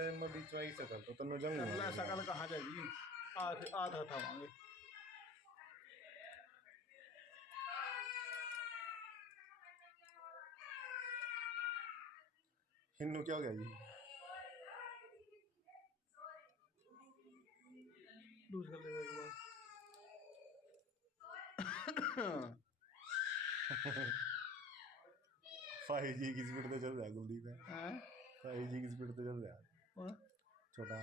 तेरे में बीच में ऐसा कर तो जंग अगला सकल कहाँ जाएगी। आधा था मांगे। हिन्नू क्या हो गया जी? लूज कर लेगा एक बार। 5G की स्पीड तो चल रहा है कुलदीप है। हाँ? 5G की स्पीड तो चल रहा है कौन? छोटा।